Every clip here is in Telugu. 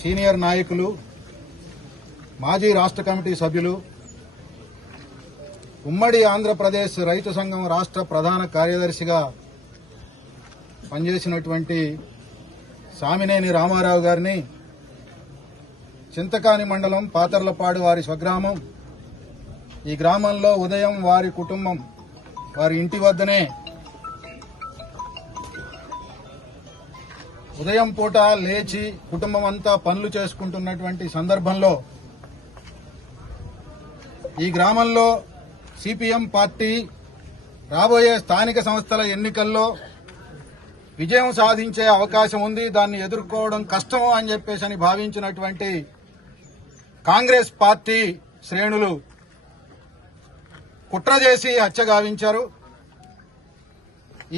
సీనియర్ నాయకులు మాజీ రాష్ట్ర కమిటీ సభ్యులు ఉమ్మడి ఆంధ్రప్రదేశ్ రైతు సంఘం రాష్ట్ర ప్రధాన కార్యదర్శిగా పనిచేసినటువంటి సామినేని రామారావు గారిని చింతకాని మండలం పాతర్లపాడు వారి స్వగ్రామం ఈ గ్రామంలో ఉదయం వారి కుటుంబం వారి ఇంటి వద్దనే ఉదయం పూట లేచి కుటుంబం అంతా పనులు చేసుకుంటున్నటువంటి సందర్భంలో ఈ గ్రామంలో సిపిఎం పార్టీ రాబోయే స్థానిక సంస్థల ఎన్నికల్లో విజయం సాధించే అవకాశం ఉంది దాన్ని ఎదుర్కోవడం కష్టం అని చెప్పేసి అని భావించినటువంటి కాంగ్రెస్ పార్టీ శ్రేణులు కుట్ర చేసి హత్య గావించారు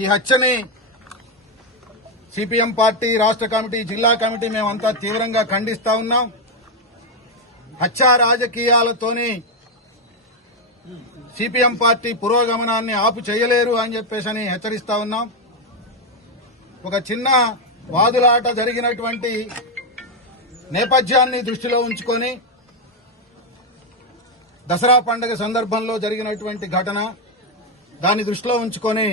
ఈ హత్యని సిపిఎం పార్టీ రాష్ట కమిటీ జిల్లా కమిటీ మేమంతా తీవ్రంగా ఖండిస్తా ఉన్నాం హత్యా రాజకీయాలతోని సిపిఎం పార్టీ పురోగమనాన్ని ఆపు చేయలేరు అని చెప్పేసి అని హెచ్చరిస్తా ఉన్నాం ఒక చిన్న వాదులాట జరిగినటువంటి నేపథ్యాన్ని దృష్టిలో ఉంచుకొని దసరా పండుగ సందర్భంలో జరిగినటువంటి ఘటన దాన్ని దృష్టిలో ఉంచుకొని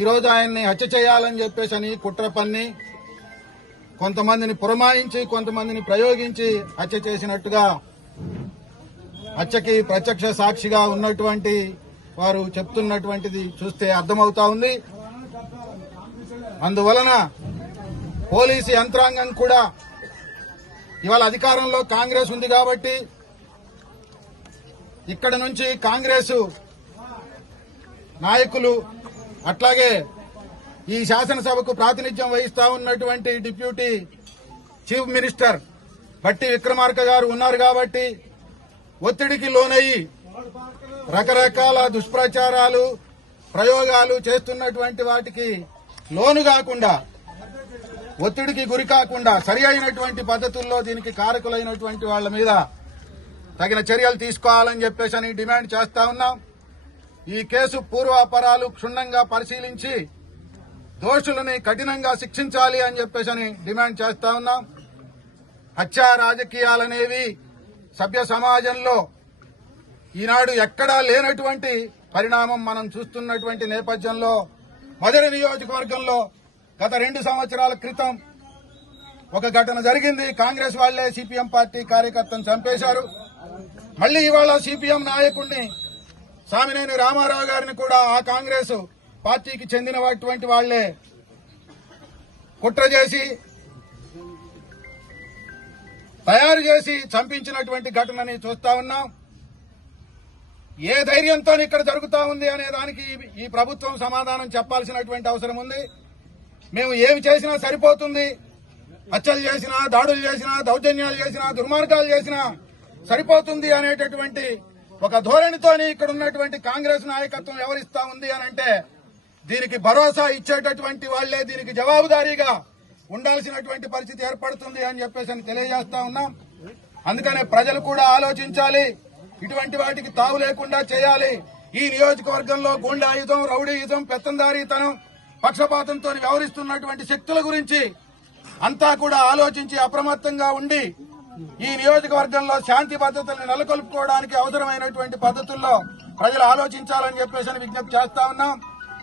ఈరోజు ఆయన్ని హత్య చేయాలని చెప్పేసి అని కుట్ర పన్ని కొంతమందిని పురమాయించి కొంతమందిని ప్రయోగించి హత్య చేసినట్టుగా హత్యకి ప్రత్యక్ష సాక్షిగా ఉన్నటువంటి వారు చెప్తున్నటువంటిది చూస్తే అర్థమవుతా ఉంది అందువలన పోలీసు యంత్రాంగం కూడా ఇవాళ అధికారంలో కాంగ్రెస్ ఉంది కాబట్టి ఇక్కడ నుంచి కాంగ్రెస్ నాయకులు అట్లాగే ఈ శాసనసభకు ప్రాతినిధ్యం వహిస్తా ఉన్నటువంటి డిప్యూటీ చీఫ్ మినిస్టర్ బట్టి విక్రమార్క గారు ఉన్నారు కాబట్టి ఒత్తిడికి లోనయ్యి రకరకాల దుష్ప్రచారాలు ప్రయోగాలు చేస్తున్నటువంటి వాటికి లోను కాకుండా ఒత్తిడికి గురి కాకుండా సరి అయినటువంటి పద్ధతుల్లో దీనికి కారకులైనటువంటి వాళ్ల మీద తగిన చర్యలు తీసుకోవాలని చెప్పేసి డిమాండ్ చేస్తా ఉన్నాం ఈ కేసు పూర్వాపరాలు క్షుణ్ణంగా పరిశీలించి దోషులని కఠినంగా శిక్షించాలి అని చెప్పేసి డిమాండ్ చేస్తా ఉన్నాం హత్యా రాజకీయాలనేవి సభ్య సమాజంలో ఈనాడు ఎక్కడా లేనటువంటి పరిణామం మనం చూస్తున్నటువంటి నేపథ్యంలో మొదటి నియోజకవర్గంలో గత రెండు సంవత్సరాల క్రితం ఒక ఘటన జరిగింది కాంగ్రెస్ వాళ్లే సిపిఎం పార్టీ కార్యకర్తను చంపేశారు మళ్లీ ఇవాళ సిపిఎం నాయకుడిని సామినేని రామారావు గారిని కూడా ఆ కాంగ్రెస్ పార్టీకి చెందిన అటువంటి వాళ్లే కుట్ర చేసి తయారు చేసి చంపించినటువంటి ఘటనని చూస్తా ఉన్నాం ఏ ధైర్యంతో ఇక్కడ జరుగుతా ఉంది అనే దానికి ఈ ప్రభుత్వం సమాధానం చెప్పాల్సినటువంటి అవసరం ఉంది మేము ఏమి చేసినా సరిపోతుంది హత్యలు చేసినా దాడులు చేసినా దౌర్జన్యాలు చేసినా దుర్మార్గాలు చేసినా సరిపోతుంది అనేటటువంటి ఒక ధోరణితోని ఇక్కడ ఉన్నటువంటి కాంగ్రెస్ నాయకత్వం ఎవరిస్తా ఉంది అని అంటే దీనికి భరోసా ఇచ్చేటటువంటి వాళ్లే దీనికి జవాబుదారీగా ఉండాల్సినటువంటి పరిస్థితి ఏర్పడుతుంది అని చెప్పేసి తెలియజేస్తా ఉన్నాం అందుకనే ప్రజలు కూడా ఆలోచించాలి ఇటువంటి వాటికి తావు లేకుండా చేయాలి ఈ నియోజకవర్గంలో గుండాయుధం రౌడీయుధం పెత్తందారీతనం పక్షపాతంతో వ్యవహరిస్తున్నటువంటి శక్తుల గురించి అంతా కూడా ఆలోచించి అప్రమత్తంగా ఉండి ఈ నియోజకవర్గంలో శాంతి భద్రతల్ని నెలకొల్పుకోవడానికి అవసరమైనటువంటి పద్ధతుల్లో ప్రజలు ఆలోచించాలని చెప్పేసి విజ్ఞప్తి చేస్తా ఉన్నాం